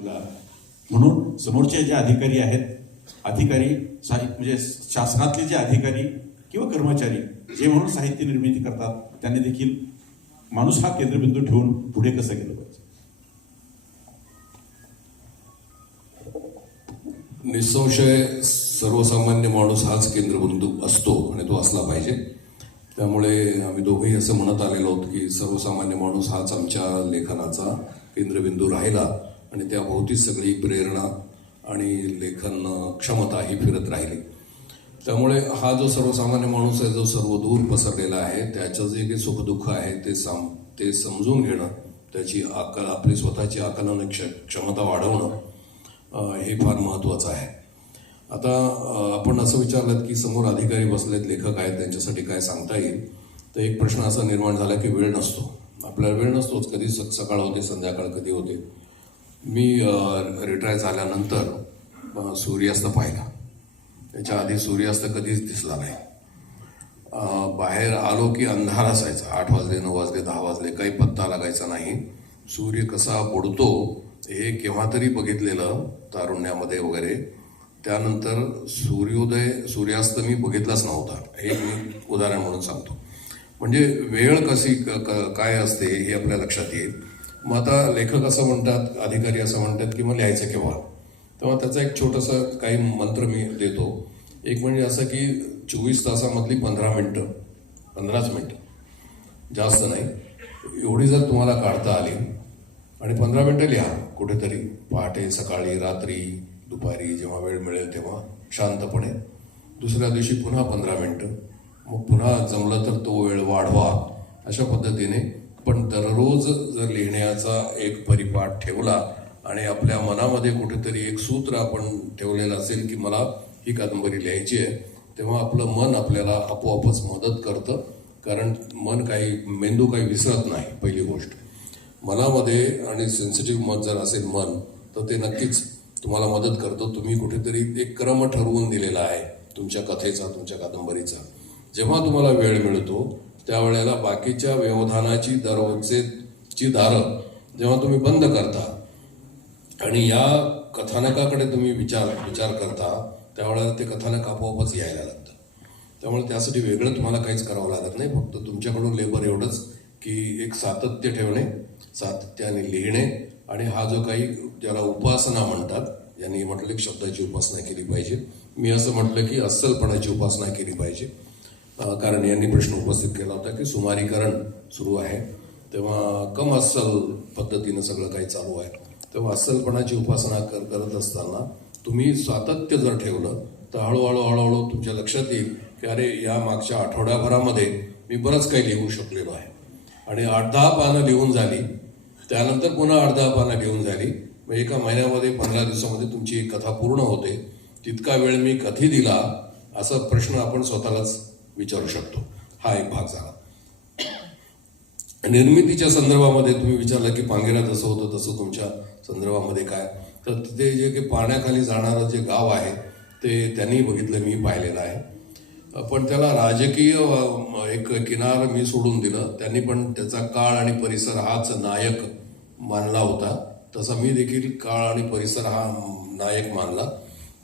म्हणून समोरचे जे अधिकारी आहेत, म्हणजे शासनातले जे अधिकारी किंवा कर्मचारी जे म्हणून साहित्य निर्मिती करतात, त्यांनी देखील माणूस हा केंद्रबिंदू ठेवून पुढे कसं गेलं पाहिजे. निसंशय सर्वसामान्य माणूस हाच केंद्रबिंदू असतो आणि तो असला पाहिजे. त्यामुळे आम्ही दोघंही असं म्हणत आलेलो आहोत की सर्वसामान्य माणूस हाच आमच्या लेखनाचा केंद्रबिंदू राहिला आणि त्याभोवती सगळी प्रेरणा आणि लेखन क्षमता ही फिरत राहिली. त्यामुळे हा जो सर्वसामान्य माणूस आहे, जो सर्वदूर पसरलेला आहे, त्याचं जे काही सुखदुःख आहे ते समजून घेणं, त्याची आपली स्वतःची आकलन क्षमता वाढवणं हे फार महत्त्वाचं आहे. आता आपण असं विचारलं की समोर अधिकारी बसलेत, लेखक आहेत, त्यांच्यासाठी काय सांगता येईल. तर एक प्रश्न असा निर्माण झाला की वेळ नसतो, आपल्याला वेळ नसतोच. कधी सकाळ होते, संध्याकाळ कधी होते. मी रिटायर झाल्यानंतर सूर्यास्त पाहिला. त्याच्या आधी सूर्यास्त कधीच दिसला नाही. बाहेर आलो की अंधार असायचा. 8 वाजले, 9 वाजले, 10 वाजले, काही पत्ता लागायचा नाही. सूर्य कसा बुडतो हे केव्हा तरी बघितलेलं तारुण्यामध्ये वगैरे. त्यानंतर सूर्यास्त मी बघितलाच नव्हता. हे मी उदाहरण म्हणून सांगतो. म्हणजे वेळ कशी काय असते हे आपल्या लक्षात येईल. मग आता लेखक असं म्हणतात, अधिकारी असं म्हणतात की मग लिहायचं केव्हा. तेव्हा त्याचा एक छोटंसं काही मंत्र मी देतो. एक म्हणजे असं की 24 तासामधली 15च मिनटं, जास्त नाही, एवढी जर तुम्हाला काढता आली आणि 15 मिनटं लिहा कुठेतरी, पहाटे, सकाळी, रात्री, दुपारी, जेव्हा वेळ मिळेल तेव्हा शांतपणे. दुसऱ्या दिवशी पुन्हा 15 मिनटं, मग पुन्हा जमलं तर तो वेळ वाढवा. अशा पद्धतीने पण दररोज जर लिहिण्याचा एक परिपाठ ठेवला आणि आपल्या मनामध्ये कुठेतरी एक सूत्र आपण ठेवलेलं असेल की मला ही कादंबरी लिहायची आहे, तेव्हा आपलं मन आपल्याला आपोआपच मदत करतं. कारण मेंदू काही विसरत नाही. पहिली गोष्ट मनामध्ये, आणि सेन्सिटिव्ह मन जर असेल मन, तर ते नक्कीच तुम्हाला मदत करतं. तुम्ही कुठेतरी एक क्रम ठरवून दिलेला आहे तुमच्या कथेचा, तुमच्या कादंबरीचा. जेव्हा तुम्हाला वेळ मिळतो त्यावेळेला बाकीच्या व्यवधानाची दरवाजेची दारं जेव्हा तुम्ही बंद करता आणि या कथानकाकडे तुम्ही विचार करता, त्यावेळेला ते कथानक आपोआपच यायला लागतं. त्यामुळे त्यासाठी वेगळं तुम्हाला काहीच करावं लागत नाही. फक्त तुमच्याकडून लेबर एवढंच की एक सातत्य ठेवणे, सातत्याने लिहिणे, आणि हा जो काही ज्याला उपासना म्हणतात, यांनी म्हटलं की शब्दाची उपासना केली पाहिजे. मी असं म्हटलं की अस्सलपणाची उपासना केली पाहिजे. कारण यांनी प्रश्न उपस्थित केला होता की सुमारीकरण सुरू आहे, तेव्हा कम अस्सल पद्धतीनं सगळं काही चालू आहे. तेव्हा अस्सलपणाची उपासना करत असताना तुम्ही सातत्य जर ठेवलं तर हळूहळू तुमच्या लक्षात येईल की अरे, या मागच्या आठवड्याभरामध्ये मी बरंच काही लिहू शकलेलो आहे. आणि 8-10 पानं लिहून झाली, त्यानंतर पुन्हा 8-10 पानं लिहून झाली. मग एका महिन्यामध्ये, 15 दिवसामध्ये तुमची एक कथा पूर्ण होते. तितका वेळ मी कधी दिला, असा प्रश्न आपण स्वतःलाच विचारू शकतो. हा एक भाग झाला. निर्मितीच्या संदर्भामध्ये तुम्ही विचारलं की पांगेरा जसं होतं तसं तुमच्या संदर्भामध्ये काय. तर तिथे जे काही पाण्याखाली जाणारं जे गाव आहे ते त्यांनी बघितलं, मी पाहिलेलं आहे. पण त्याला राजकीय एक किनार मी सोडून दिलं. त्यांनी पण त्याचा काळ आणि परिसर हाच नायक मानला होता. तसा मी देखील काळ आणि परिसर हा नायक मानला.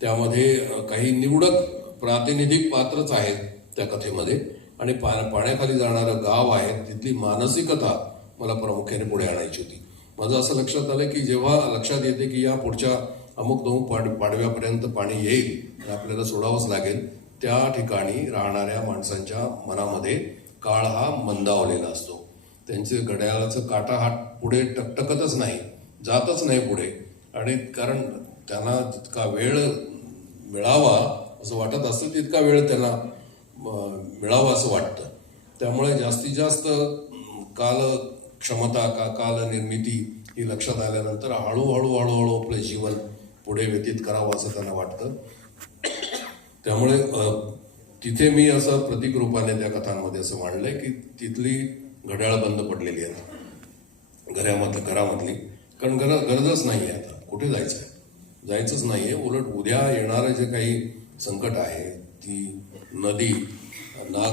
त्यामध्ये काही निवडक प्रातिनिधिक पात्रच आहेत त्या कथेमध्ये, आणि पाण्याखाली जाणारं गाव आहे, तिथली मानसिकता मला प्रामुख्याने पुढे आणायची होती. माझं असं लक्षात आलं की जेव्हा लक्षात येते की या पुढच्या अमुक पाडव्यापर्यंत पाणी येईल, आपल्याला सोडावंच लागेल, त्या ठिकाणी राहणाऱ्या माणसांच्या मनामध्ये काळ हा मंदावलेला असतो. त्यांचे घड्याळाचं काटा हा पुढे टकटकतच नाही, जातच नाही पुढे. आणि कारण त्यांना जितका वेळ मिळावा असं वाटत असतं, तितका वेळ त्यांना मिळावा असं वाटतं. त्यामुळे जास्तीत जास्त क्षमता काल निर्मिती ही लक्षात आल्यानंतर हळूहळू आपलं जीवन पुढे व्यतीत करावं असं त्यांना वाटतं. त्यामुळे तिथे मी असं प्रतीक रूपाने त्या कथांमध्ये असं मांडलंय की तिथली घड्याळ बंद पडलेली आहे घरामधली. कारण गरजच नाही आहे. आता कुठे जायचंच नाही आहे. उलट उद्या येणारं जे काही संकट आहे, ती नदी